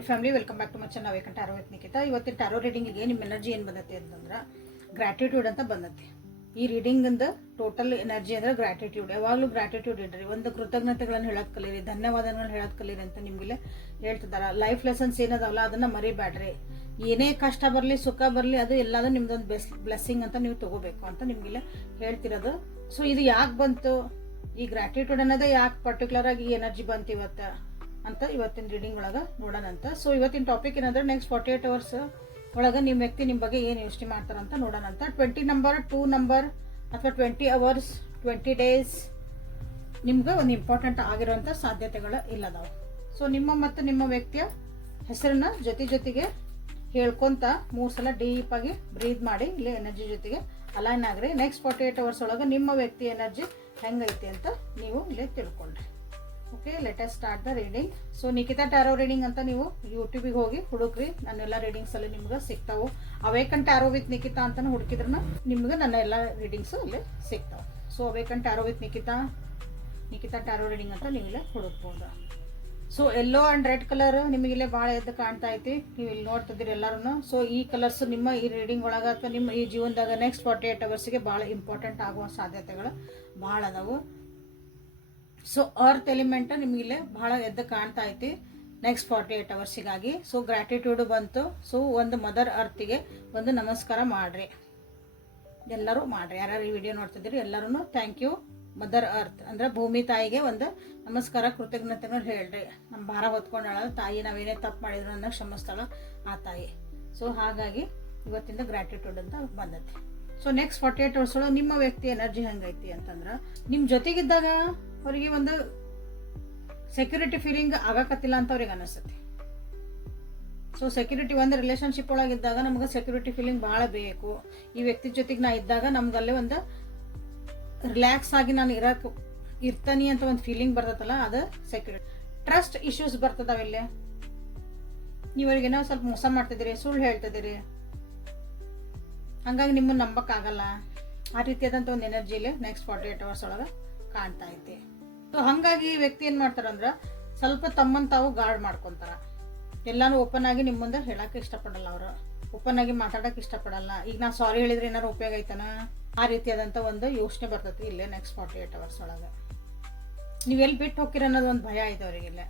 Beauty family, welcome back to my channel awaken tarot with Nikhita. ಇವತ್ತಿನ tarot ರೀಡಿಂಗಿಗೆ ನಿಮ್ಮ energy ಏನು ಬಂದೈತಿ ಅಂತಂದ್ರೆ ಗ್ರ್ಯಾಟಿಟ್ಯೂಡ್ ಅಂತ ಬಂದೈತಿ. ಈ ರೀಡಿಂಗಿಂದ ಟೋಟಲ್ ಎನರ್ಜಿ ಅಂದ್ರೆ ಗ್ರ್ಯಾಟಿಟ್ಯೂಡ್. ಯಾವಾಗಲೂ ಗ್ರ್ಯಾಟಿಟ್ಯೂಡ್ ಇಡ್ರಿ, ಒಂದು ಕೃತಜ್ಞತೆಗಳನ್ನು ಹೇಳೋದು ಕಲೀರಿ, ಧನ್ಯವಾದಗಳನ್ನು ಹೇಳೋದು ಕಲೀರಿ ಅಂತ ನಿಮ್ಗೆ ಹೇಳ್ತಿದಾರ. ಲೈಫ್ ಲೆಸನ್ಸ್ ಏನದಾವಲ್ಲ ಅದನ್ನ ಮರಿಬೇಡ್ರಿ. ಏನೇ ಕಷ್ಟ ಬರಲಿ ಸುಖ ಬರಲಿ ಅದು ಎಲ್ಲದೂ ನಿಮ್ದೊಂದು ಬ್ಲೆಸ್ಸಿಂಗ್ ಅಂತ ನೀವು ತಗೋಬೇಕು ಅಂತ ನಿಮ್ಗೆ ಹೇಳ್ತಿರೋದು. ಸೊ ಇದು ಯಾಕೆ ಬಂತು, ಈ ಗ್ರ್ಯಾಟಿಟ್ಯೂಡ್ ಅನ್ನೋದೇ ಯಾಕೆ ಪರ್ಟಿಕ್ಯುಲರ್ ಆಗಿ ಈ ಎನರ್ಜಿ ಬಂತು ಇವತ್ತು ಅಂತ ಇವತ್ತಿನ ರೀಡಿಂಗ್ ಒಳಗೆ ನೋಡೋಣಂತ. ಸೊ ಇವತ್ತಿನ ಟಾಪಿಕ್ ಏನಂದ್ರೆ ನೆಕ್ಸ್ಟ್ 48 hours ಒಳಗೆ ನಿಮ್ಮ ವ್ಯಕ್ತಿ ನಿಮ್ಮ ಬಗ್ಗೆ ಏನು ಯೋಚನೆ ಮಾಡ್ತಾರಂತ ನೋಡೋಣಂತ. 20 ನಂಬರ್, 2 ನಂಬರ್ ಅಥವಾ 20 hours, 20 days ನಿಮ್ಗೆ ಒಂದು ಇಂಪಾರ್ಟೆಂಟ್ ಆಗಿರುವಂಥ ಸಾಧ್ಯತೆಗಳು ಇಲ್ಲದಾವು. ಸೊ ನಿಮ್ಮ ಮತ್ತು ನಿಮ್ಮ ವ್ಯಕ್ತಿಯ ಹೆಸರನ್ನ ಜೊತೆಗೆ ಹೇಳ್ಕೊಂತ 3 ಸಲ ಡೀಪ್ ಆಗಿ ಬ್ರೀತ್ ಮಾಡಿ ಇಲ್ಲಿ ಎನರ್ಜಿ ಜೊತೆಗೆ ಅಲೈನ್ ಆಗ್ರಿ. ನೆಕ್ಸ್ಟ್ 48 hours ಒಳಗೆ ನಿಮ್ಮ ವ್ಯಕ್ತಿ ಎನರ್ಜಿ ಹೆಂಗೈತಿ ಅಂತ ನೀವು ಇಲ್ಲಿ ತಿಳ್ಕೊಂಡ್ರಿ. Okay, let us start the reading. So Nikhita tarot reading ಅಂತ ನೀವು ಯೂಟ್ಯೂಬಿಗೆ ಹೋಗಿ ಹುಡುಕ್ರಿ, ನನ್ನೆಲ್ಲ ರೀಡಿಂಗ್ಸ್ ಅಲ್ಲಿ ನಿಮ್ಗೆ ಸಿಗ್ತಾವೆ. ಅವೇಕನ್ ಟಾರೋ ವಿತ್ ನಿಖಿತಾ ಅಂತ ಹುಡುಕಿದ್ರ ನಿಮ್ಗೆ ನನ್ನ ಎಲ್ಲ ರೀಡಿಂಗ್ಸು ಅಲ್ಲಿ ಸಿಗ್ತಾವೆ. So awaken tarot with Nikhita tarot reading ಅಂತ ನೀವು ಇಲ್ಲೇ ಹುಡುಕ್ಬೋದು. So yellow and red colour ನಿಮಗಿಲ್ಲೇ ಭಾಳ ಎದ್ದು ಕಾಣ್ತಾ ಐತಿ, ನೀವು ಇಲ್ಲಿ ನೋಡ್ತಿದ್ದೀರಿ ಎಲ್ಲರೂ. ಸೊ ಈ ಕಲರ್ಸ್ ನಿಮ್ಮ ಈ ರೀಡಿಂಗ್ ಒಳಗೆ ಅಥವಾ ನಿಮ್ಮ ಈ ಜೀವನದಾಗ ನೆಕ್ಸ್ಟ್ 48 hours ಭಾಳ ಇಂಪಾರ್ಟೆಂಟ್ ಆಗುವ ಸಾಧ್ಯತೆಗಳು ಭಾಳ ಅದಾವು. ಸೊ ಅರ್ತ್ ಎಲಿಮೆಂಟ್ ನಿಮಗಿಲ್ಲೇ ಭಾಳ ಎದ್ದು ಕಾಣ್ತಾ ಐತಿ ನೆಕ್ಸ್ಟ್ 48 hours. ಸೊ ಗ್ರ್ಯಾಟಿಟ್ಯೂಡ್ ಬಂತು. ಸೊ ಒಂದು ಮದರ್ ಅರ್ತಿಗೆ ಒಂದು ನಮಸ್ಕಾರ ಮಾಡ್ರಿ, ಎಲ್ಲರೂ ಮಾಡ್ರಿ. ಯಾರ್ಯಾರು ಈ ವಿಡಿಯೋ ನೋಡ್ತಿದ್ದೀರಿ ಎಲ್ಲರೂ ಥ್ಯಾಂಕ್ ಯು ಮದರ್ ಅರ್ತ್ ಅಂದ್ರೆ ಭೂಮಿ ತಾಯಿಗೆ ಒಂದು ನಮಸ್ಕಾರ, ಕೃತಜ್ಞತೆನ ಹೇಳ್ರಿ. ನಮ್ಮ ಭಾರ ಹೊತ್ಕೊಂಡಾಳ ತಾಯಿ, ನಾವೇನೇ ತಪ್ಪು ಮಾಡಿದ್ರು ಅನ್ನೋ ಕ್ಷಮಿಸ್ತಾಳ ಆ ತಾಯಿ. ಸೊ ಹಾಗಾಗಿ ಇವತ್ತಿಂದ ಗ್ರ್ಯಾಟಿಟ್ಯೂಡ್ ಅಂತ ಬಂದೈತಿ. ಸೊ ನೆಕ್ಸ್ಟ್ 48 hours ಒಳಗೆ ನಿಮ್ಮ ವ್ಯಕ್ತಿ ಎನರ್ಜಿ ಹೆಂಗೈತಿ ಅಂತಂದ್ರೆ ನಿಮ್ಮ ಜೊತೆಗಿದ್ದಾಗ ಅವ್ರಿಗೆ ಒಂದು ಸೆಕ್ಯೂರಿಟಿ ಫೀಲಿಂಗ್ ಆಗಕತ್ತಿಲ್ಲ ಅಂತ ಅವ್ರಿಗೆ ಅನಿಸ್ತೈತಿ. ಸೊ ಸೆಕ್ಯೂರಿಟಿ ಒಂದು ರಿಲೇಶನ್ಶಿಪ್ ಒಳಗಿದ್ದಾಗ ನಮ್ಗೆ ಸೆಕ್ಯೂರಿಟಿ ಫೀಲಿಂಗ್ ಭಾಳ ಬೇಕು. ಈ ವ್ಯಕ್ತಿ ಜೊತೆಗೆ ನಾ ಇದ್ದಾಗ ನಮ್ಗಲ್ಲೇ ಒಂದು ರಿಲ್ಯಾಕ್ಸ್ ಆಗಿ ನಾನು ಇರ್ತಾನಿ ಅಂತ ಒಂದು ಫೀಲಿಂಗ್ ಬರ್ತದಲ್ಲ, ಅದು ಸೆಕ್ಯೂರಿಟಿ. ಟ್ರಸ್ಟ್ ಇಶ್ಯೂಸ್ ಬರ್ತದಾವಿಲ್ಲೇ, ನೀವರಿಗೇನೋ ಸ್ವಲ್ಪ ಮೋಸ ಮಾಡ್ತಿದ್ದೀರಿ, ಸುಳ್ಳು ಹೇಳ್ತಿದ್ದೀರಿ, ಹಂಗಾಗಿ ನಿಮ್ಮನ್ನು ನಂಬಕ್ಕಾಗಲ್ಲ. ಆ ರೀತಿಯಾದಂಥ ಒಂದು ಎನರ್ಜಿಲಿ ನೆಕ್ಸ್ಟ್ 48 hours ಒಳಗೆ ಕಾಣ್ತಾ ಐತಿ. ಸೊ ಹಾಗಾಗಿ ಈ ವ್ಯಕ್ತಿ ಏನು ಮಾಡ್ತಾರಂದ್ರೆ ಸ್ವಲ್ಪ ತಮ್ಮನ್ನು ತಾವು ಗಾರ್ಡ್ ಮಾಡ್ಕೊತಾರ. ಎಲ್ಲಾನು ಓಪನ್ ಆಗಿ ನಿಮ್ಮ ಮುಂದೆ ಹೇಳಕ್ಕೆ ಇಷ್ಟಪಡಲ್ಲ, ಅವರು ಓಪನ್ ಆಗಿ ಮಾತಾಡಕ್ಕೆ ಇಷ್ಟಪಡಲ್ಲ. ಈಗ ನಾ ಸಾರಿ ಹೇಳಿದ್ರೆ ಏನಾರು ಉಪಯೋಗ ಐತನ, ಆ ರೀತಿಯಾದಂಥ ಒಂದು ಯೋಚನೆ ಬರ್ತೈತಿ ಇಲ್ಲೇ ನೆಕ್ಸ್ಟ್ 48 hours ಒಳಗೆ. ನೀವೆಲ್ಲಿ ಬಿಟ್ಟು ಹೋಗಿರ ಅನ್ನೋದು ಒಂದು ಭಯ ಐತೆ ಅವರಿಗೆಲ್ಲ.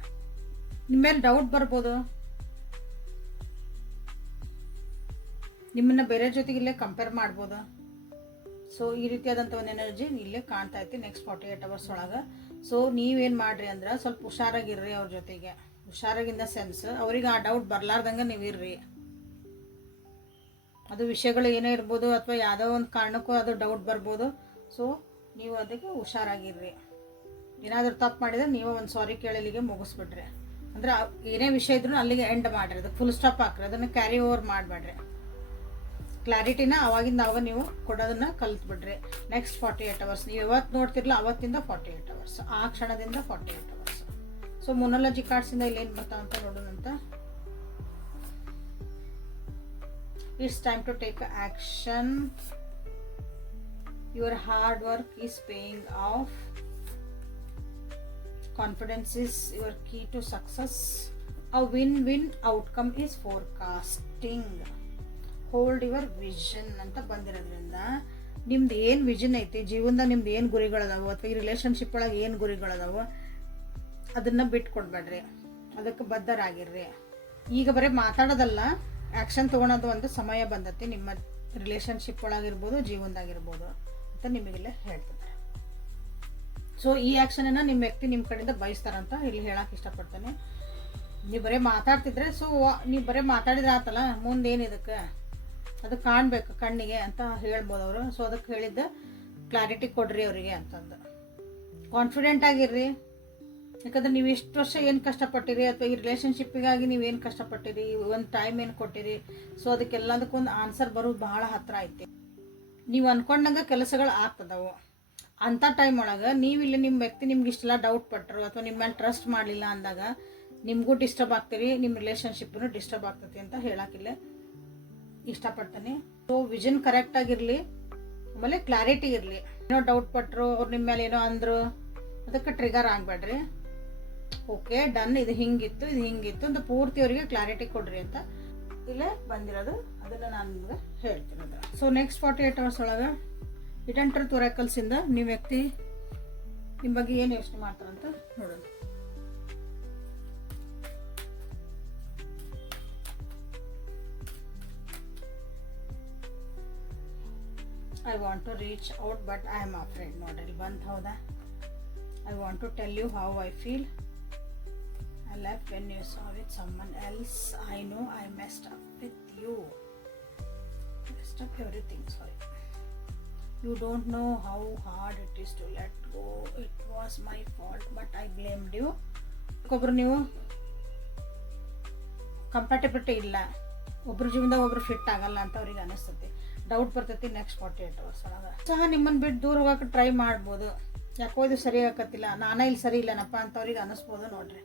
ನಿಮ್ಮ ಮೇಲೆ ಡೌಟ್ ಬರ್ಬೋದು, ನಿಮ್ಮನ್ನ ಬೇರೆ ಜೊತೆಗೆ ಇಲ್ಲೇ ಕಂಪೇರ್ ಮಾಡ್ಬೋದು. ಸೊ ಈ ರೀತಿಯಾದಂಥ ಒಂದು ಎನರ್ಜಿ ಇಲ್ಲೇ ಕಾಣ್ತಾ ಐತಿ ನೆಕ್ಸ್ಟ್ 48 hours ಒಳಗೆ. ಸೊ ನೀವೇನು ಮಾಡ್ರಿ ಅಂದ್ರೆ ಸ್ವಲ್ಪ ಹುಷಾರಾಗಿರ್ರಿ ಅವ್ರ ಜೊತೆಗೆ. ಹುಷಾರಾಗಿಂದ ಸೆನ್ಸ್ ಅವ್ರಿಗೆ ಆ ಡೌಟ್ ಬರ್ಲಾರ್ದಂಗೆ ನೀವು ಇರ್ರಿ. ಅದು ವಿಷಯಗಳು ಏನೇ ಇರ್ಬೋದು ಅಥವಾ ಯಾವುದೋ ಒಂದು ಕಾರಣಕ್ಕೂ ಅದು ಡೌಟ್ ಬರ್ಬೋದು. ಸೊ ನೀವು ಅದಕ್ಕೆ ಹುಷಾರಾಗಿರ್ರಿ. ಏನಾದರೂ ತಪ್ಪು ಮಾಡಿದ್ರೆ ನೀವು ಒಂದು ಸಾರಿ ಕೇಳಲಿಗೆ ಮುಗಿಸ್ಬಿಡ್ರಿ. ಅಂದ್ರೆ ಏನೇ ವಿಷಯ ಇದ್ರೂ ಅಲ್ಲಿಗೆ ಎಂಡ್ ಮಾಡ್ರಿ, ಅದಕ್ಕೆ ಫುಲ್ ಸ್ಟಾಪ್ ಹಾಕ್ರಿ, ಅದನ್ನು ಕ್ಯಾರಿ ಓವರ್ ಮಾಡಬೇಡ್ರಿ. ಕ್ಲಾರಿಟಿನ ಅವಾಗಿಂದ ಅವಾಗ ನೀವು ಕೊಡೋದನ್ನ ಕಲ್ತ್ಬಿಡ್ರಿ. ನೆಕ್ಸ್ಟ್ 48 hours ನೀವು ಯಾವತ್ತು ನೋಡ್ತಿರ್ಲ ಅವತ್ತಿಂದ 48 hours, ಆ ಕ್ಷಣದಿಂದ 48 hours. ಸೊ ಮೊನಾಲಜಿ ಕಾರ್ಡ್ಸಿಂದ ಇಲ್ಲೇನು ಬರ್ತಾವಂತ ನೋಡೋಣಂತ. It's time to take action. Your hard work is paying off. Confidence is your key to success. A win outcome is forecasting. Hold your vision ಅಂತ ಬಂದಿರೋದ್ರಿಂದ ನಿಮ್ದು ಏನು ವಿಷನ್ ಐತಿ ಜೀವನದಾಗ, ನಿಮ್ದು ಏನು ಗುರಿಗಳದಾವು ಅಥವಾ ಈ ರಿಲೇಶನ್ಶಿಪ್ ಒಳಗೆ ಏನು ಗುರಿಗಳದಾವು ಅದನ್ನ ಬಿಟ್ಕೊಡ್ಬೇಡ್ರಿ, ಅದಕ್ಕೆ ಬದ್ಧರಾಗಿರ್ರಿ. ಈಗ ಬರೀ ಮಾತಾಡೋದಲ್ಲ, ಆ್ಯಕ್ಷನ್ ತೊಗೊಳೋದು ಒಂದು ಸಮಯ ಬಂದತಿ ನಿಮ್ಮ ರಿಲೇಶನ್ಶಿಪ್ ಒಳಗಿರ್ಬೋದು, ಜೀವನದಾಗಿರ್ಬೋದು ಅಂತ ನಿಮಗೆಲ್ಲ ಹೇಳ್ತಿದ್ದಾರೆ. ಸೊ ಈ ಆ್ಯಕ್ಷನನ್ನು ನಿಮ್ಮ ವ್ಯಕ್ತಿ ನಿಮ್ಮ ಕಡೆಯಿಂದ ಬಯಸ್ತಾರಂತ ಇಲ್ಲಿ ಹೇಳಕ್ಕೆ ಇಷ್ಟಪಡ್ತಾನೆ. ನೀವು ಬರೀ ಮಾತಾಡ್ತಿದ್ರೆ, ಸೊ ನೀವು ಬರೀ ಮಾತಾಡಿದ್ರೆ ಆತಲ್ಲ, ಮುಂದೇನು ಇದಕ್ಕೆ ಅದು ಕಾಣಬೇಕು ಕಣ್ಣಿಗೆ ಅಂತ ಹೇಳ್ಬೋದು ಅವರು. ಸೊ ಅದಕ್ಕೆ ಹೇಳಿದ್ದ ಕ್ಲಾರಿಟಿ ಕೊಡ್ರಿ ಅವರಿಗೆ ಅಂತಂದು. ಕಾನ್ಫಿಡೆಂಟ್ ಆಗಿರ್ರಿ, ಯಾಕಂದ್ರೆ ನೀವು ಎಷ್ಟು ವರ್ಷ ಏನು ಕಷ್ಟಪಟ್ಟಿರಿ ಅಥವಾ ಈ ರಿಲೇಶನ್ಶಿಪ್ಪಿಗಾಗಿ ನೀವೇನು ಕಷ್ಟಪಟ್ಟಿರಿ, ಒಂದು ಟೈಮ್ ಏನು ಕೊಟ್ಟಿರಿ, ಸೊ ಅದಕ್ಕೆಲ್ಲದಕ್ಕೊಂದು ಆನ್ಸರ್ ಬರೋದು ಭಾಳ ಹತ್ರ ಐತಿ. ನೀವು ಅನ್ಕೊಂಡಂಗೆ ಕೆಲಸಗಳು ಆಗ್ತದವು. ಅಂಥ ಟೈಮ್ ಒಳಗೆ ನೀವಿಲ್ಲಿ ನಿಮ್ಮ ವ್ಯಕ್ತಿ ನಿಮ್ಗೆ ಇಷ್ಟೆಲ್ಲ ಡೌಟ್ ಪಟ್ಟರು ಅಥವಾ ನಿಮ್ಮ ಮೇಲೆ ಟ್ರಸ್ಟ್ ಮಾಡಲಿಲ್ಲ ಅಂದಾಗ ನಿಮಗೂ ಡಿಸ್ಟರ್ಬ್ ಆಗ್ತೀರಿ, ನಿಮ್ಮ ರಿಲೇಶನ್ಶಿಪ್ಪನ್ನು ಡಿಸ್ಟರ್ಬ್ ಆಗ್ತೈತಿ ಅಂತ ಹೇಳಕ್ಕಿಲ್ಲ ಇಷ್ಟಪಡ್ತಾನೆ. ಸೊ ವಿಷನ್ ಕರೆಕ್ಟ್ ಆಗಿರಲಿ, ಆಮೇಲೆ ಕ್ಲಾರಿಟಿ ಇರಲಿ. ಏನೋ ಡೌಟ್ ಪಟ್ಟರು, ಅವ್ರು ನಿಮ್ಮ ಮೇಲೆ ಏನೋ ಅಂದರು, ಅದಕ್ಕೆ ಟ್ರಿಗರ್ ಆಗಬೇಡ್ರಿ. ಓಕೆ ಡನ್, ಇದು ಹಿಂಗಿತ್ತು ಅಂತ ಪೂರ್ತಿ ಅವರಿಗೆ ಕ್ಲಾರಿಟಿ ಕೊಡ್ರಿ ಅಂತ ಇಲ್ಲೇ ಬಂದಿರೋದು. ಅದನ್ನು ನಾನು ನಿಮ್ಗೆ ಹೇಳ್ತಿರೋದು. ಸೊ ನೆಕ್ಸ್ಟ್ 48 hours ಒಳಗೆ ಹಿಡನ್ ಟ್ರೂತ್ ಒರಾಕಲ್ಸಿಂದ ನೀವು ವ್ಯಕ್ತಿ ನಿಮ್ಮ ಬಗ್ಗೆ ಏನು ಯೋಚನೆ ಮಾಡ್ತಾರಂತ ನೋಡೋಣ. I want to reach out but I am afraid. ನೋಡ್ರಿ ಬಂತು ಹೌದಾ. I want to tell you how I feel. I left when you saw with someone else. I know I messed up with you. Messed up everything, sorry. You don't know how hard it is to let go. It was my fault but I blamed you. ಒಬ್ಬರು ನೀವು compatibility ಇಲ್ಲ, ಒಬ್ಬರ ಜೀವನದಾಗ ಒಬ್ರು fit ಆಗಲ್ಲ ಅಂತ ಅವ್ರಿಗೆ ಅನಿಸ್ತೈತಿ, ಡೌಟ್ ಬರ್ತೈತಿ. ನೆಕ್ಸ್ಟ್ 48 hours ಒಳಗೆ ಸಹ ನಿಮ್ಮನ್ನು ಬಿಟ್ಟು ದೂರ ಹೋಗಕ್ಕೆ ಟ್ರೈ ಮಾಡ್ಬೋದು. ಯಾಕೋ ಇದು ಸರಿ ಆಗತ್ತಿಲ್ಲ, ನಾನೇ ಇಲ್ಲಿ ಸರಿ ಇಲ್ಲನಪ್ಪ ಅಂತ ಅವ್ರಿಗೆ ಅನಿಸ್ಬೋದು. ನೋಡ್ರಿ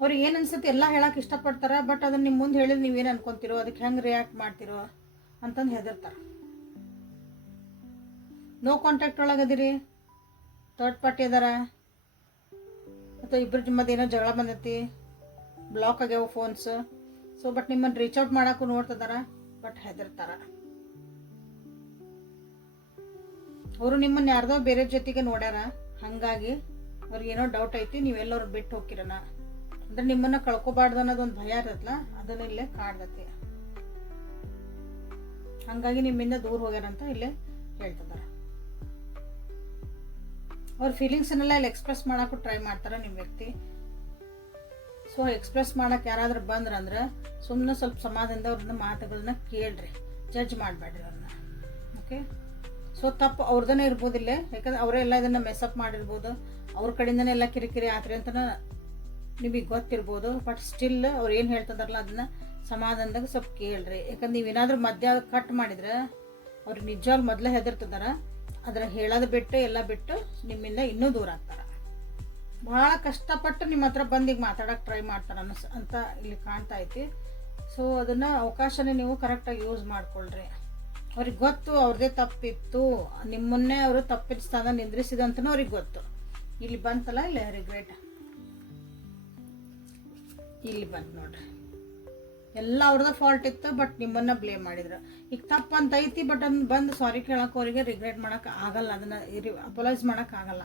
ಅವ್ರಿಗೆ ಏನು ಅನ್ಸುತ್ತೆ ಎಲ್ಲ ಹೇಳಕ್ಕೆ ಇಷ್ಟಪಡ್ತಾರೆ, ಬಟ್ ಅದನ್ನ ನಿಮ್ಮ ಮುಂದೆ ಹೇಳಿದ್ರೆ ನೀವೇನು ಅನ್ಕೊಂತೀರೋ, ಅದಕ್ಕೆ ಹೆಂಗೆ ರಿಯಾಕ್ಟ್ ಮಾಡ್ತಿರೋ ಅಂತಂದು ಹೆದರ್ತಾರೆ. ನೋ ಕಾಂಟ್ಯಾಕ್ಟ್ ಒಳಗದಿರಿ, ಥರ್ಡ್ ಪಾರ್ಟಿ ಅದಾರ, ಅಥವಾ ಇಬ್ಬರು ಮಧ್ಯೆ ಏನೋ ಜಗಳ ಬಂದೈತಿ, ಬ್ಲಾಕ್ ಆಗ್ಯಾವ ಫೋನ್ಸ್. ಸೊ ಬಟ್ ನಿಮ್ಮನ್ನು ರೀಚ್ ಔಟ್ ಮಾಡೋಕ್ಕೂ ನೋಡ್ತಿದಾರ, ಬಟ್ ಹೆದರ್ತಾರ. ಅವರು ನಿಮ್ಮನ್ನು ಯಾರ್ದೋ ಬೇರೆ ಜೊತೆಗೆ ನೋಡ್ಯಾರ, ಹಾಗಾಗಿ ಅವ್ರಿಗೇನೋ ಡೌಟ್ ಐತಿ ನೀವೆಲ್ಲವ್ರು ಬಿಟ್ಟು ಹೋಗಿರನ, ಅಂದ್ರೆ ನಿಮ್ಮನ್ನ ಕಳ್ಕೊಬಾರ್ದು ಅನ್ನೋದೊಂದು ಭಯ ಇರತ್ತಲ್ಲ, ಅದನ್ನ ಇಲ್ಲೇ ಕಾಡ್ದತಿ. ಹಂಗಾಗಿ ನಿಮ್ಮಿಂದ ದೂರ ಹೋಗ್ಯಾರಂತ ಇಲ್ಲೇ ಹೇಳ್ತಿದಾರ. ಅವ್ರ ಫೀಲಿಂಗ್ಸನ್ನೆಲ್ಲ ಇಲ್ಲಿ ಎಕ್ಸ್ಪ್ರೆಸ್ ಮಾಡಕ್ಕೂ ಟ್ರೈ ಮಾಡ್ತಾರ ನಿಮ್ಮ ವ್ಯಕ್ತಿ. ಸೊ ಎಕ್ಸ್ಪ್ರೆಸ್ ಮಾಡಕ್ಕೆ ಯಾರಾದ್ರೂ ಬಂದ್ರಂದ್ರೆ ಸುಮ್ಮನೆ ಸ್ವಲ್ಪ ಸಮಾಧಾನದಿಂದ ಅವ್ರನ್ನ ಮಾತುಗಳನ್ನ ಕೇಳ್ರಿ, ಜಡ್ಜ್ ಮಾಡಬೇಡ್ರಿ ಅವ್ರನ್ನ. ಓಕೆ, ಸೊ ತಪ್ಪು ಅವ್ರದನ್ನೇ ಇರ್ಬೋದಿಲ್ಲ, ಯಾಕಂದ್ರೆ ಅವರೇ ಎಲ್ಲ ಇದನ್ನ ಮೆಸಪ್ ಮಾಡಿರ್ಬೋದು, ಅವ್ರ ಕಡೆಯಿಂದನೇ ಎಲ್ಲ ಕಿರಿಕಿರಿ ಆತ್ರಿ ಅಂತ ನಿಮಗೆ ಗೊತ್ತಿರ್ಬೋದು. ಬಟ್ ಸ್ಟಿಲ್ ಅವ್ರು ಏನು ಹೇಳ್ತಿದಾರಲ್ಲ ಅದನ್ನ ಸಮಾಧಾನದಾಗ ಸ್ವಲ್ಪ ಕೇಳ್ರಿ. ಯಾಕಂದ್ರೆ ನೀವೇನಾದ್ರೂ ಮಧ್ಯ ಕಟ್ ಮಾಡಿದ್ರೆ ಅವ್ರಿಗೆ ನಿಜವಾಗ್ಲೂ ಮೊದಲೇ ಹೆದರ್ತಿದಾರ, ಅದರ ಹೇಳೋದು ಬಿಟ್ಟು ಎಲ್ಲ ಬಿಟ್ಟು ನಿಮ್ಮಿಂದ ಇನ್ನೂ ದೂರ ಆಗ್ತಾರ. ಭಾಳ ಕಷ್ಟಪಟ್ಟು ನಿಮ್ಮ ಹತ್ರ ಬಂದು ಈಗ ಮಾತಾಡೋಕೆ ಟ್ರೈ ಮಾಡ್ತಾರೆ ಅಂತ ಇಲ್ಲಿ ಕಾಣ್ತಾ ಐತಿ. ಸೊ ಅದನ್ನು ಅವಕಾಶನೇ ನೀವು ಕರೆಕ್ಟಾಗಿ ಯೂಸ್ ಮಾಡ್ಕೊಳ್ರಿ. ಅವ್ರಿಗೆ ಗೊತ್ತು ಅವ್ರದ್ದೇ ತಪ್ಪಿತ್ತು, ನಿಮ್ಮನ್ನೇ ಅವರು ತಪ್ಪಿನ ಸ್ಥಾನ ನಿಂದ್ರಿಸಿದಂತನೂ ಅವ್ರಿಗೆ ಗೊತ್ತು. ಇಲ್ಲಿ ಬಂತಲ್ಲ ಇಲ್ಲ ರಿಗ್ರೆಟ್, ಇಲ್ಲಿ ಬಂತು ನೋಡ್ರಿ, ಎಲ್ಲ ಅವ್ರದ್ದು ಫಾಲ್ಟ್ ಇತ್ತು, ಬಟ್ ನಿಮ್ಮನ್ನ ಬ್ಲೇಮ್ ಮಾಡಿದ್ರು. ಈಗ ತಪ್ಪು ಅಂತ ಐತಿ, ಬಟ್ ಅದನ್ನ ಬಂದು ಸಾರಿ ಕೇಳಕ್ಕೆ ಅವರಿಗೆ ರಿಗ್ರೆಟ್ ಮಾಡೋಕೆ ಆಗಲ್ಲ, ಅದನ್ನು ಅಪೋಲೈಸ್ ಮಾಡೋಕೆ ಆಗಲ್ಲ.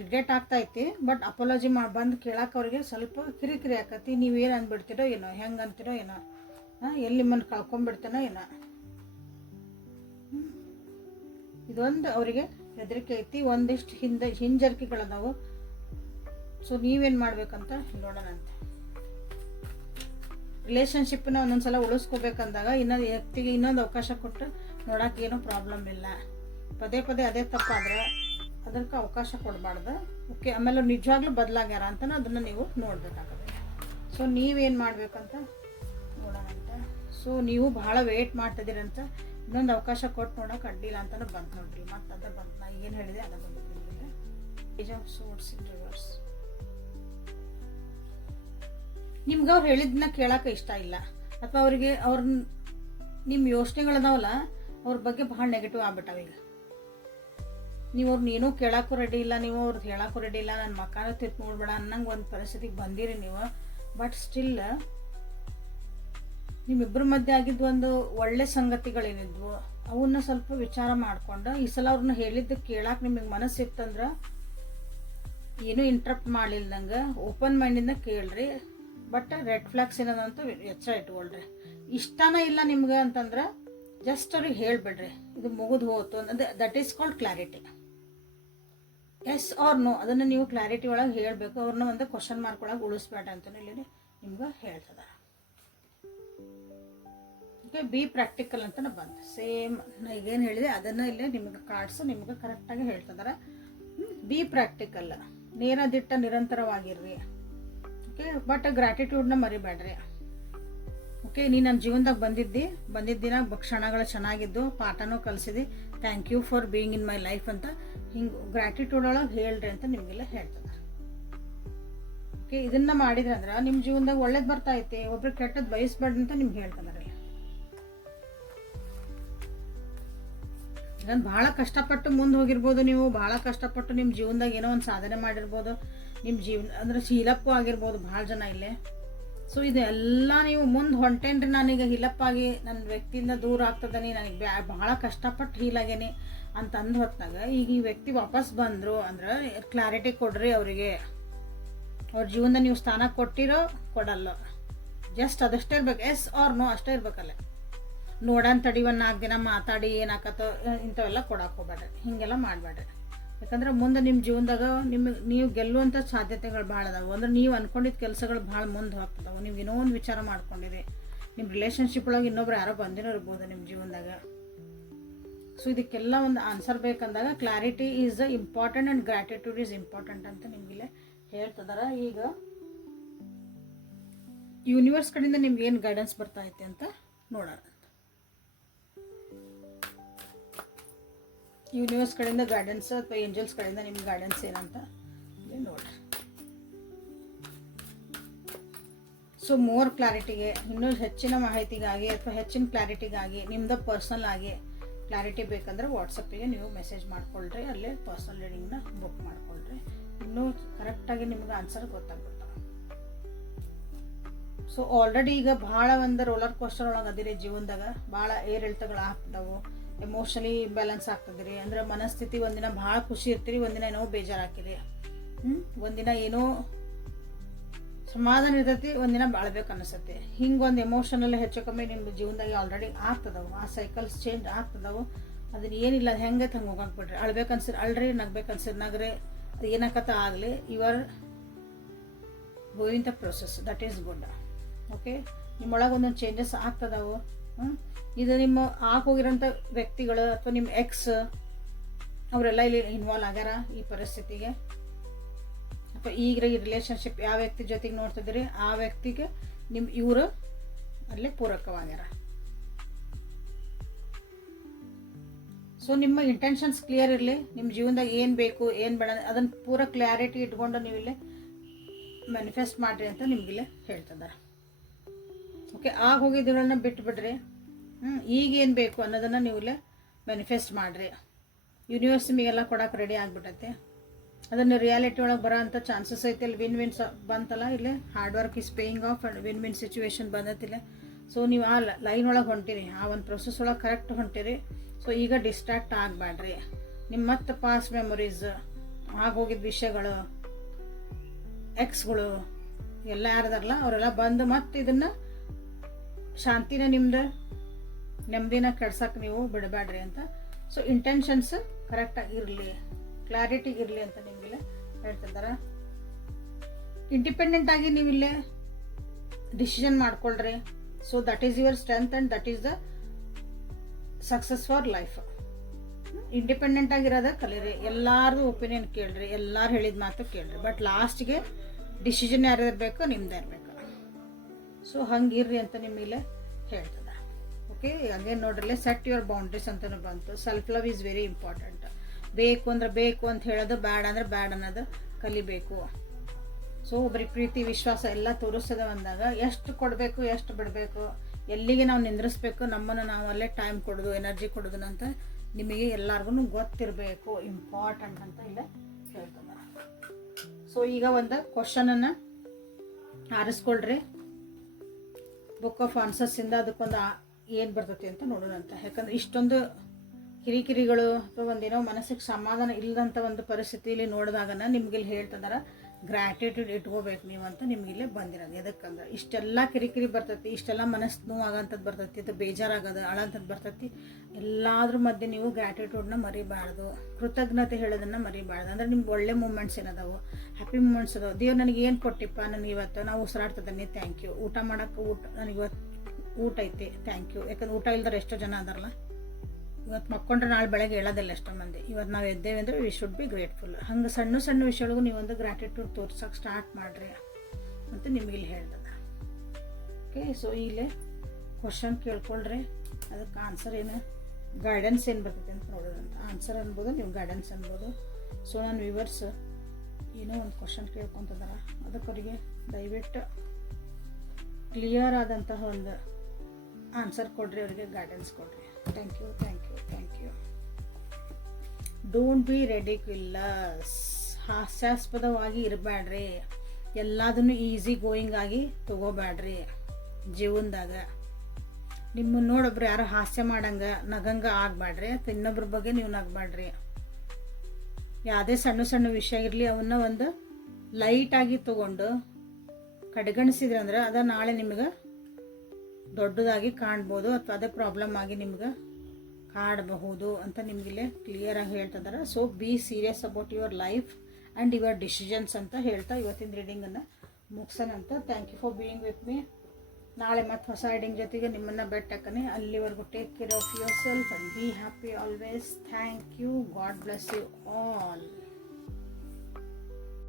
ರಿಗ್ರೆಟ್ ಆಗ್ತಾ ಐತಿ, ಬಟ್ ಅಪಾಲಜಿ ಬಂದು ಕೇಳಕ್ಕೆ ಅವ್ರಿಗೆ ಸ್ವಲ್ಪ ಕಿರಿಕಿರಿ ಆಕತಿ. ನೀವೇನು ಅಂದ್ಬಿಡ್ತೀರೋ ಏನೋ, ಹೆಂಗೆ ಅಂತೀರೋ ಏನೋ, ಎಲ್ಲಿ ನಿಮ್ಮನ್ನು ಕಳ್ಕೊಂಡ್ಬಿಡ್ತೇನೋ ಏನೋ, ಇದೊಂದು ಅವರಿಗೆ ಹೆದರಿಕೆ ಐತಿ. ಒಂದಿಷ್ಟು ಹಿಂಜರಿಕೆಗಳದಾವು. ಸೊ ನೀವೇನು ಮಾಡ್ಬೇಕಂತ ನೋಡೋಣ ಅಂತ. ರಿಲೇಷನ್ಶಿಪ್ನ ಒಂದೊಂದ್ಸಲ ಉಳಿಸ್ಕೋಬೇಕಂದಾಗ ಇನ್ನೊಂದು ವ್ಯಕ್ತಿಗೆ ಇನ್ನೊಂದು ಅವಕಾಶ ಕೊಟ್ಟು ನೋಡೋಕೆ ಏನೂ ಪ್ರಾಬ್ಲಮ್ ಇಲ್ಲ. ಪದೇ ಪದೇ ಅದೇ ತಪ್ಪಾದ್ರೆ ಅದಕ್ಕೆ ಅವಕಾಶ ಕೊಡಬಾರ್ದು. ಓಕೆ, ಆಮೇಲೆ ನಿಜವಾಗ್ಲೂ ಬದಲಾಗ್ಯಾರ ಅಂತ ಅದನ್ನು ನೀವು ನೋಡಬೇಕಾಗುತ್ತೆ. ಸೊ ನೀವೇನು ಮಾಡಬೇಕಂತ ನೋಡೋಣ ಅಂತ. ಸೊ ನೀವು ಭಾಳ ವೆಯ್ಟ್ ಮಾಡ್ತಿದ್ದೀರಂತ ಇನ್ನೊಂದು ಅವಕಾಶ ಕೊಟ್ಟು ನೋಡೋಕೆ ಅಡ್ಡಿಲ್ಲ ಅಂತಲೂ ಬಂತು ನೋಡ್ರಿ. ಮತ್ತು ಅದ ಬಂತು, ನಾ ಏನು ಹೇಳಿದೆ ಅದ ಬಂದಿದ್ದೀನಿ. Page of source in rivers. ನಿಮ್ಗೆ ಅವ್ರು ಹೇಳಿದ್ದನ್ನ ಕೇಳೋಕೆ ಇಷ್ಟ ಇಲ್ಲ, ಅಥವಾ ಅವರಿಗೆ ನಿಮ್ಮ ಯೋಚನೆಗಳದಾವಲ್ಲ ಅವ್ರ ಬಗ್ಗೆ ಭಾಳ ನೆಗೆಟಿವ್ ಆಗ್ಬಿಟ್ಟಾವ. ಈಗ ನೀವು ಅವ್ರನ್ನ ಏನೂ ಕೇಳೋಕ್ಕೂ ರೆಡಿ ಇಲ್ಲ, ನೀವು ಅವ್ರದ್ದು ಹೇಳೋಕ್ಕೂ ರೆಡಿ ಇಲ್ಲ, ನನ್ನ ಮಕ್ಕಳ ತಿರ್ಪು ನೋಡ್ಬೇಡ ಅನ್ನಂಗೆ ಒಂದು ಪರಿಸ್ಥಿತಿಗೆ ಬಂದಿರಿ ನೀವು. ಬಟ್ ಸ್ಟಿಲ್ ನಿಮ್ಮಿಬ್ಬರ ಮಧ್ಯೆ ಆಗಿದ್ದು ಒಂದು ಒಳ್ಳೆ ಸಂಗತಿಗಳೇನಿದ್ವು ಅವನ್ನ ಸ್ವಲ್ಪ ವಿಚಾರ ಮಾಡ್ಕೊಂಡು ಈ ಸಲ ಅವ್ರನ್ನ ಹೇಳಿದ್ದು ಕೇಳಕ್ಕೆ ನಿಮಗೆ ಮನಸ್ಸಿತ್ತಂದ್ರೆ ಏನೂ ಇಂಟ್ರಪ್ಟ್ ಮಾಡಲಿಲ್ದಂಗೆ ಓಪನ್ ಮೈಂಡಿಂದ ಕೇಳ್ರಿ. ಬಟ್ ರೆಡ್ ಫ್ಲಾಗ್ಸ್ ಏನದಂತೂ ಎಚ್ಚರ ಇಟ್ಕೊಳ್ರಿ. ಇಷ್ಟನ ಇಲ್ಲ ನಿಮ್ಗೆ ಅಂತಂದ್ರೆ ಜಸ್ಟ್ ಅವ್ರಿಗೆ ಹೇಳಿಬಿಡ್ರಿ, ಇದು ಮುಗಿದು ಹೋಯ್ತು ಅನ್ನೋದು. That is called clarity. Yes or no ಅದನ್ನು ನೀವು ಕ್ಲಾರಿಟಿ ಒಳಗೆ ಹೇಳಬೇಕು. ಅವ್ರನ್ನ ಒಂದು ಕ್ವಶನ್ ಮಾರ್ಕ್ ಒಳಗೆ ಉಳಿಸ್ಬೇಡ ಅಂತಲೇ ಇಲ್ಲಿ ನಿಮ್ಗೆ ಹೇಳ್ತದ. ಓಕೆ, ಬಿ ಪ್ರಾಕ್ಟಿಕಲ್ ಅಂತ ಬಂತು. ಸೇಮ್ ನಾ ಈಗೇನು ಹೇಳಿದೆ ಅದನ್ನು ಇಲ್ಲೇ ನಿಮ್ಗೆ ಕಾರ್ಡ್ಸ್ ನಿಮ್ಗೆ ಕರೆಕ್ಟಾಗಿ ಹೇಳ್ತಿದಾರೆ. ಬಿ ಪ್ರಾಕ್ಟಿಕಲ್, ನೇರ ದಿಟ್ಟ ನಿರಂತರವಾಗಿರ್ರಿ. ಓಕೆ, ಬಟ್ ಗ್ರ್ಯಾಟಿಟ್ಯೂಡ್ನ ಮರಿಬೇಡ್ರಿ. ಓಕೆ, ನೀ ನನ್ನ ಜೀವನದಾಗ ಬಂದಿದ್ದಿನ ಕ್ಷಣಗಳು ಚೆನ್ನಾಗಿದ್ದು, ಪಾಠನೂ ಕಲಿಸಿದಿ, thank you for being in my life ಅಂತ ಹಿಂಗೆ ಗ್ರ್ಯಾಟಿಟ್ಯೂಡ್ ಒಳಗೆ ಹೇಳ್ರಿ ಅಂತ ನಿಮಗೆಲ್ಲ ಹೇಳ್ತದೆ. ಓಕೆ, ಇದನ್ನ ಮಾಡಿದ್ರಂದ್ರೆ ನಿಮ್ಮ ಜೀವನದಾಗ ಒಳ್ಳೇದು ಬರ್ತಾ ಐತಿ, ಒಬ್ರಿಗೆ ಕೆಟ್ಟದ್ದು ಬಯಸ್ಬೇಡ್ರಿ ಅಂತ ನಿಮ್ಗೆ ಹೇಳ್ತಿದಾರೆ. ಯಾಕಂದ್ರೆ ಭಾಳ ಕಷ್ಟಪಟ್ಟು ಮುಂದೆ ಹೋಗಿರ್ಬೋದು, ನೀವು ಭಾಳ ಕಷ್ಟಪಟ್ಟು ನಿಮ್ಮ ಜೀವನದಾಗ ಏನೋ ಒಂದು ಸಾಧನೆ ಮಾಡಿರ್ಬೋದು, ನಿಮ್ಮ ಜೀವನ ಅಂದ್ರೆ ಶೀಲಪ್ಪು ಆಗಿರ್ಬೋದು ಭಾಳ ಜನ ಇಲ್ಲೇ. ಸೊ ಇದೆಲ್ಲ ನೀವು ಮುಂದೆ ಹೊಂಟೇನ್ರಿ, ನಾನೀಗ ಹಿಲಪ್ಪಾಗಿ ನನ್ನ ವ್ಯಕ್ತಿಯಿಂದ ದೂರ ಆಗ್ತದನಿ, ನನಗೆ ಭಾಳ ಕಷ್ಟಪಟ್ಟು ಹೀಲಾಗೇನಿ ಅಂತ ಅಂದು ಹೊತ್ತಾಗ ಈಗ ಈ ವ್ಯಕ್ತಿ ವಾಪಸ್ ಬಂದರು ಅಂದ್ರೆ ಕ್ಲಾರಿಟಿ ಕೊಡ್ರಿ ಅವರಿಗೆ. ಅವ್ರ ಜೀವನದ ನೀವು ಸ್ಥಾನ ಕೊಟ್ಟಿರೋ ಕೊಡಲ್ಲ, ಜಸ್ಟ್ ಅದಷ್ಟೇ ಇರ್ಬೇಕು, ಎಸ್ ಆರ್ ನೋ ಅಷ್ಟೇ ಇರ್ಬೇಕಲ್ಲ. ನೋಡೋಣ ತಡಿ ಒಂದು 4 ದಿನ ಮಾತಾಡಿ ಏನಾಕತ್ತೋ ಇಂಥವೆಲ್ಲ ಕೊಡಕ್ಕೆ ಹೋಗ್ಬೇಡ್ರಿ, ಹೀಗೆಲ್ಲ ಮಾಡಬೇಡ್ರಿ. ಯಾಕಂದ್ರೆ ಮುಂದೆ ನಿಮ್ಮ ಜೀವನದಾಗ ನೀವು ಗೆಲ್ಲುವಂಥ ಸಾಧ್ಯತೆಗಳು ಭಾಳ ಅದಾವೆ. ಅಂದ್ರೆ ನೀವು ಅಂದ್ಕೊಂಡಿದ್ದ ಕೆಲಸಗಳು ಭಾಳ ಮುಂದೆ ಹೋಗ್ತದಾವೆ. ನೀವು ಏನೋ ಒಂದು ವಿಚಾರ ಮಾಡ್ಕೊಂಡಿರಿ, ನಿಮ್ಮ ರಿಲೇಷನ್ಶಿಪ್ ಒಳಗೆ ಇನ್ನೊಬ್ರು ಯಾರೋ ಬಂದಿರೋ ಇರ್ಬೋದು ನಿಮ್ಮ ಜೀವನದಾಗ. ಸೊ ಇದಕ್ಕೆಲ್ಲ ಒಂದು ಆನ್ಸರ್ ಬೇಕಂದಾಗ clarity is the important and gratitude is important ಅಂತ ನಿಮಗಿಲ್ಲೇ ಹೇಳ್ತಿದಾರ. ಈಗ ಯೂನಿವರ್ಸ್ ಕಡೆಯಿಂದ ನಿಮ್ಗೆ ಏನು ಗೈಡೆನ್ಸ್ ಬರ್ತಾ ಐತೆ ಅಂತ ನೋಡೋಣ. ಯೂನಿವರ್ಸ್ ಕಡೆಯಿಂದ ಗೈಡೆನ್ಸ್ ಅಥವಾ ಏಂಜಲ್ಸ್ ಕಡೆಯಿಂದ ನಿಮ್ಗೆ ಗೈಡೆನ್ಸ್ ಏನಂತ ನೋಡ್ರಿ. ಸೊ ಮೋರ್ ಕ್ಲಾರಿಟಿಗೆ, ಇನ್ನೂ ಹೆಚ್ಚಿನ ಮಾಹಿತಿಗಾಗಿ ಅಥವಾ ಹೆಚ್ಚಿನ ಕ್ಲಾರಿಟಿಗಾಗಿ ನಿಮ್ದು ಪರ್ಸನಲ್ ಆಗಿ ಕ್ಲಾರಿಟಿ ಬೇಕಂದ್ರೆ ವಾಟ್ಸಪ್ಪಿಗೆ ನೀವು ಮೆಸೇಜ್ ಮಾಡ್ಕೊಳ್ರಿ, ಅಲ್ಲೇ ಪರ್ಸನಲ್ ರೀಡಿಂಗ್ನ ಬುಕ್ ಮಾಡ್ಕೊಳ್ರಿ. ಇನ್ನೂ ಕರೆಕ್ಟಾಗಿ ನಿಮ್ಗೆ ಆನ್ಸರ್ ಗೊತ್ತಾಗ್ಬಿಡ್ತಾವೆ. ಸೊ ಆಲ್ರೆಡಿ ಈಗ ಭಾಳ ಒಂದು ರೋಲರ್ ಕೋಸ್ಟರ್ ಒಳಗೆ ಅದಿರಿ ಜೀವನದಾಗ, ಭಾಳ ಏರಿಳಿತಗಳು ಆಗ್ತದವು, ಎಮೋಷನಲಿ ಇಂಬ್ಯಾಲೆನ್ಸ್ ಆಗ್ತದ್ರಿ. ಅಂದ್ರೆ ಮನಸ್ಥಿತಿ ಒಂದಿನ ಭಾಳ ಖುಷಿ ಇರ್ತೀರಿ, ಒಂದಿನ ಏನೋ ಬೇಜಾರಾಕಿರಿ, ಒಂದಿನ ಏನೋ ಸಮಾಧಾನ ಇರ್ತೈತಿ, ಒಂದಿನ ಬಾಳ್ಬೇಕು ಅನಿಸುತ್ತೆ. ಹಿಂಗೊಂದು ಎಮೋಷನಲ್ ಹೆಚ್ಚು ಕಮ್ಮಿ ನಿಮ್ಮ ಜೀವನದಾಗ ಆಲ್ರೆಡಿ ಆಗ್ತದವು. ಆ ಸೈಕಲ್ಸ್ ಚೇಂಜ್ ಆಗ್ತದವು. ಅದನ್ನ ಏನಿಲ್ಲ ಹೆಂಗೆ ಹಂಗೆ ಹೋಗಕ್ಕೆ ಬಿಡ್ರಿ. ಅಳ್ಬೇಕನ್ಸಿರ್ ಅಳ್ರಿ, ನಗ್ಬೇಕನ್ಸಿರ್ ನಗ್ರಿ, ಅದು ಏನಾಕತ್ತ ಆಗಲಿ, you are going the process, that is good. Okay, ನಿಮ್ಮೊಳಗೆ ಒಂದೊಂದು ಚೇಂಜಸ್ ಆಗ್ತದವು. ಇದು ನಿಮ್ಮ ಹೋಗಿರೋಂಥ ವ್ಯಕ್ತಿಗಳು ಅಥವಾ ನಿಮ್ಮ ಎಕ್ಸ್ ಅವರೆಲ್ಲ ಇಲ್ಲಿ ಇನ್ವಾಲ್ವ್ ಆಗ್ಯಾರ ಈ ಪರಿಸ್ಥಿತಿಗೆ, ಅಥವಾ ಈಗ ಈ ರಿಲೇಷನ್ಶಿಪ್ ಯಾವ ವ್ಯಕ್ತಿ ಜೊತೆಗೆ ನೋಡ್ತಿದ್ದೀರಿ ಆ ವ್ಯಕ್ತಿಗೆ ಇವರು ಅಲ್ಲೇ ಪೂರಕವಾಗ್ಯಾರ. ಸೊ ನಿಮ್ಮ ಇಂಟೆನ್ಷನ್ಸ್ ಕ್ಲಿಯರ್ ಇರಲಿ, ನಿಮ್ಮ ಜೀವನದಾಗ ಏನು ಬೇಕು ಏನು ಬೇಡ ಅದನ್ನು ಪೂರ ಕ್ಲಾರಿಟಿ ಇಟ್ಕೊಂಡು ನೀವು ಇಲ್ಲೇ ಮ್ಯಾನಿಫೆಸ್ಟ್ ಮಾಡಿರಿ ಅಂತ ನಿಮಗಿಲ್ಲೇ ಹೇಳ್ತಿದ್ದಾರೆ. ಓಕೆ, ಹೋಗಿದ್ದಗಳನ್ನ ಬಿಟ್ಬಿಡ್ರಿ. ಈಗೇನು ಬೇಕು ಅನ್ನೋದನ್ನು ನೀವು ಇಲ್ಲೇ ಮ್ಯಾನಿಫೆಸ್ಟ್ ಮಾಡಿರಿ. ಯೂನಿವರ್ಸ್ ನಿಮಗೆಲ್ಲ ಕೊಡೋಕೆ ರೆಡಿ ಆಗಿಬಿಟ್ಟೈತೆ. ಅದನ್ನು ರಿಯಾಲಿಟಿ ಒಳಗೆ ಬರೋ ಅಂಥ ಚಾನ್ಸಸ್ ಐತೆ. ಇಲ್ಲಿ ವಿನ್ ವಿನ್ ಬಂತಲ್ಲ, ಇಲ್ಲೇ hard work is paying off and win win situation ಬಂದತಿಲ್ಲ. ಸೊ ನೀವು ಆ ಲೈನ್ ಒಳಗೆ ಹೊಂಟಿರಿ, ಆ ಒಂದು ಪ್ರೊಸೆಸ್ ಒಳಗೆ ಕರೆಕ್ಟ್ ಹೊಂಟಿರಿ. ಸೊ ಈಗ ಡಿಸ್ಟ್ರಾಕ್ಟ್ ಆಗಬೇಡ್ರಿ. ನಿಮ್ಮ ಮತ್ತು ಪಾಸ್ಟ್ ಮೆಮೊರೀಸ್, ಆಗೋಗಿದ್ದ ವಿಷಯಗಳು, ಎಕ್ಸ್ಗಳು ಎಲ್ಲ ಯಾರದಾರಲ್ಲ ಅವರೆಲ್ಲ ಬಂದು ಮತ್ತೆ ಇದನ್ನು ಶಾಂತಿನ ನಿಮ್ದು ನೆಮ್ಮದಿನ ಕೆಡ್ಸಕ್ಕೆ ನೀವು ಬಿಡಬೇಡ್ರಿ ಅಂತ. ಸೊ ಇಂಟೆನ್ಷನ್ಸ್ ಕರೆಕ್ಟಾಗಿ ಇರಲಿ, ಕ್ಲಾರಿಟಿ ಇರಲಿ ಅಂತ ನಿಮಗಿಲ್ಲೇ ಹೇಳ್ತಿದ್ದಾರೆ. ಇಂಡಿಪೆಂಡೆಂಟ್ ಆಗಿ ನೀವು ಇಲ್ಲೇ ಡಿಸಿಷನ್ ಮಾಡ್ಕೊಳ್ರಿ. So that is your strength and that is the success for life. Independent ಆಗಿರೋದ ಕಲೀರಿ, ಎಲ್ಲಾರ್ದು ಒಪಿನಿಯನ್ ಕೇಳ್ರಿ, ಎಲ್ಲಾರು ಹೇಳಿದ ಮಾತು ಕೇಳ್ರಿ, ಬಟ್ ಲಾಸ್ಟ್ಗೆ ಡಿಸಿಷನ್ ಯಾರು ಇರಬೇಕು, ನಿಮ್ದು ಇರಬೇಕು. ಸೊ ಹಂಗಿರ್ರಿ ಅಂತ ನಿಮಗಿಲ್ಲೇ ಹೇಳ್ತದೆ. ಓಕೆ, ಹಂಗೆ ನೋಡ್ರಲ್ಲೇ ಸೆಟ್ ಯುವರ್ ಬೌಂಡ್ರೀಸ್ ಅಂತಲೂ ಬಂತು. Self love is very important. ಬೇಕು ಅಂದ್ರೆ ಬೇಕು ಅಂತ ಹೇಳೋದು, ಬ್ಯಾಡ್ ಅಂದ್ರೆ ಬ್ಯಾಡ್ ಅನ್ನೋದು ಕಲಿಬೇಕು. ಸೊ ಒಬ್ಬರಿಗೆ ಪ್ರೀತಿ ವಿಶ್ವಾಸ ಎಲ್ಲ ತೋರಿಸ್ತದೆ ಅಂದಾಗ ಎಷ್ಟು ಕೊಡಬೇಕು, ಎಷ್ಟು ಬಿಡಬೇಕು, ಎಲ್ಲಿಗೆ ನಾವು ನಿಂದ್ರಿಸ್ಬೇಕು, ನಮ್ಮನ್ನು ನಾವು ಅಲ್ಲೇ ಟೈಮ್ ಕೊಡೋದು, ಎನರ್ಜಿ ಕೊಡೋದು ಅಂತ ನಿಮಗೆ ಎಲ್ಲರಿಗೂ ಗೊತ್ತಿರಬೇಕು, ಇಂಪಾರ್ಟೆಂಟ್ ಅಂತ ಇಲ್ಲೇ ಹೇಳ್ತಾರೆ. ಸೊ ಈಗ ಒಂದು ಕ್ವಶನನ್ನು ಆರಿಸ್ಕೊಳ್ರಿ ಬುಕ್ ಆಫ್ ಆನ್ಸರ್ಸಿಂದ. ಅದಕ್ಕೊಂದು ಏನು ಬರ್ತೈತಿ ಅಂತ ನೋಡೋಣ ಅಂತ. ಯಾಕಂದ್ರೆ ಇಷ್ಟೊಂದು ಕಿರಿಕಿರಿಗಳು ಅಥವಾ ಒಂದೇನೋ ಮನಸ್ಸಿಗೆ ಸಮಾಧಾನ ಇಲ್ಲದಂಥ ಒಂದು ಪರಿಸ್ಥಿತಿಯಲ್ಲಿ ನೋಡಿದಾಗನ ನಿಮ್ಗಿಲ್ಲಿ ಹೇಳ್ತಿದಾರ ಗ್ರ್ಯಾಟಿಟ್ಯೂಡ್ ಇಟ್ಕೋಬೇಕು ನೀವು ಅಂತ ನಿಮಗಿಲ್ಲೇ ಬಂದಿರೋದು. ಎದಕ್ಕಂದ್ರೆ ಇಷ್ಟೆಲ್ಲ ಕಿರಿಕಿರಿ ಬರ್ತೈತಿ, ಇಷ್ಟೆಲ್ಲ ಮನಸ್ಸು ನೋವಾಗಂಥದ್ದು ಬರ್ತೈತಿ, ಅಥವಾ ಬೇಜಾರಾಗೋದು ಅಳಂಥದ್ದು ಬರ್ತೈತಿ. ಎಲ್ಲಾದ್ರ ಮಧ್ಯೆ ನೀವು ಗ್ರ್ಯಾಟಿಟ್ಯೂಡ್ನ ಮರಿಬಾರ್ದು, ಕೃತಜ್ಞತೆ ಹೇಳೋದನ್ನು ಮರಿಬಾರ್ದು. ಅಂದರೆ ನಿಮ್ಗೆ ಒಳ್ಳೆ ಮೂಮೆಂಟ್ಸ್ ಏನದಾವು, ಹ್ಯಾಪಿ ಮೂಮೆಂಟ್ಸ್ ಅದಾವೆ. ದೇವ್ರು ನನಗೆ ಏನು ಕೊಟ್ಟಿಪ್ಪ, ನನಗೆ ಇವತ್ತು ನಾವು ಉಸಿರಾಡ್ತದನ್ನೇ ಥ್ಯಾಂಕ್ ಯು. ಊಟ ಮಾಡೋಕ್ಕೆ ನನಗೆ ಇವತ್ತು ಊಟ ಐತೆ ಥ್ಯಾಂಕ್ ಯು. ಯಾಕಂದ್ರೆ ಊಟ ಇಲ್ದಾರೆ ಎಷ್ಟೋ ಜನ ಅದಾರಲ್ಲ, ಇವತ್ತು ಮಕ್ಕೊಂಡ್ರೆ ನಾಳೆ ಬೆಳಗ್ಗೆ ಹೇಳೋದಿಲ್ಲ ಎಷ್ಟೋ ಮಂದಿ. ಇವತ್ತು ನಾವು ಎದ್ದೇವೆ ಅಂದರೆ ವಿ ಶುಡ್ ಬಿ ಗ್ರೇಟ್ಫುಲ್. ಹಂಗೆ ಸಣ್ಣ ಸಣ್ಣ ವಿಷಯಗಳಿಗೂ ನೀವೊಂದು ಗ್ರ್ಯಾಟಿಟ್ಯೂಡ್ ತೋರ್ಸೋಕೆ ಸ್ಟಾರ್ಟ್ ಮಾಡಿರಿ ಅಂತ ನಿಮಗಿಲ್ಲಿ ಹೇಳ್ತದೆ. ಓಕೆ, ಸೊ ಇಲ್ಲೇ ಕ್ವಶನ್ ಕೇಳ್ಕೊಳ್ರಿ, ಅದಕ್ಕೆ ಆನ್ಸರ್ ಏನು, ಗೈಡೆನ್ಸ್ ಏನು ಬರ್ತೈತೆ ಅಂತ ನೋಡೋದಂತ. ಆನ್ಸರ್ ಅನ್ಬೋದು, ನೀವು ಗೈಡೆನ್ಸ್ ಅನ್ಬೋದು. ಸೊ ನನ್ನ ವ್ಯೂವರ್ಸ್ ಏನೋ ಒಂದು ಕ್ವಶನ್ ಕೇಳ್ಕೊತಿದಾರ, ಅದಕ್ಕೆ ಅವರಿಗೆ ದಯವಿಟ್ಟು ಕ್ಲಿಯರ್ ಆದಂತಹ ಒಂದು ಆನ್ಸರ್ ಕೊಡ್ರಿ, ಅವರಿಗೆ ಗೈಡೆನ್ಸ್ ಕೊಡ್ರಿ. Thank you, thank you, thank you. Don't be ridiculous, ಹಾಸ್ಯಾಸ್ಪದವಾಗಿ ಇರಬೇಡ್ರಿ. ಎಲ್ಲದನ್ನು ಈಸಿ ಗೋಯಿಂಗ್ ಆಗಿ ತಗೋಬೇಡ್ರಿ ಜೀವನದಾಗ. ನಿಮ್ಮನ್ನು ನೋಡೊಬ್ರು ಯಾರು ಹಾಸ್ಯ ಮಾಡಂಗೆ ನಗಂಗೆ ಆಗಬೇಡ್ರಿ, ಅಥವಾ ಇನ್ನೊಬ್ರ ಬಗ್ಗೆ ನೀವು ನಗಬೇಡ್ರಿ. ಯಾವುದೇ ಸಣ್ಣ ಸಣ್ಣ ವಿಷಯ ಇರಲಿ ಅವನ್ನ ಒಂದು ಲೈಟಾಗಿ ತೊಗೊಂಡು ಕಡೆಗಣಿಸಿದ್ರಿ ಅಂದ್ರೆ ಅದು ನಾಳೆ ನಿಮ್ಗೆ ದೊಡ್ಡದಾಗಿ ಕಾಣ್ಬೋದು, ಅಥವಾ ಅದೇ ಪ್ರಾಬ್ಲಮ್ ಆಗಿ ನಿಮ್ಗೆ ಕಾಡಬಹುದು ಅಂತ ನಿಮಗಿಲ್ಲೇ ಕ್ಲಿಯರಾಗಿ ಹೇಳ್ತಿದ್ದಾರೆ. So be serious about your life and your decisions ಅಂತ ಹೇಳ್ತಾ ಇವತ್ತಿನ ರೀಡಿಂಗನ್ನು ಮುಗಿಸೋಣಂತ. Thank you for being with me. ನಾಳೆ ಮತ್ತೆ ಹೊಸ ರೀಡಿಂಗ್ ಜೊತೆಗೆ ನಿಮ್ಮನ್ನು ಬೆಟ್ಟಕ್ಕನೆ. ಅಲ್ಲಿವರೆಗೂ take care of your self and be happy always. Thank you. God bless you all.